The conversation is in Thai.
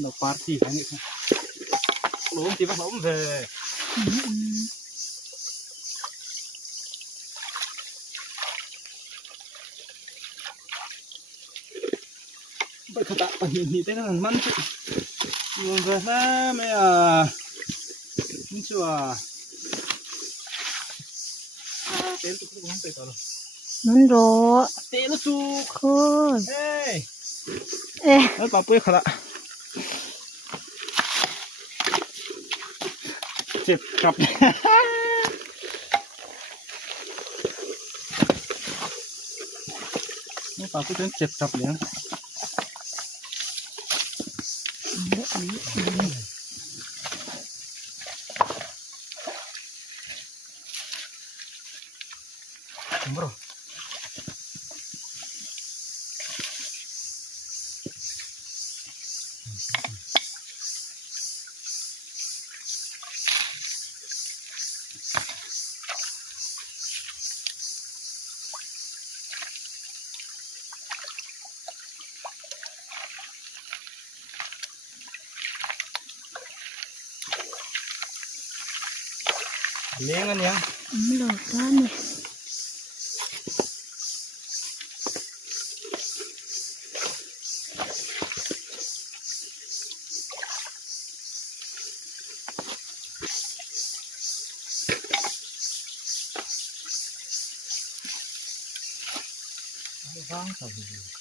เราปาร์ตี้กันนี่ครับล้มตีมาล้มเลยไปขตักไปนี่แต่นั่นมันมันจะน่าไม่มันชัวเต็มทุกคนไปต่อมันโรเตะลูกจูคุณเฮ้ยแล้วปาปุ้ยขละเจ็บกลับนี่ปาปุ้ยเจ็บกลับเลยนะbro lengan ya belum kan vang tadi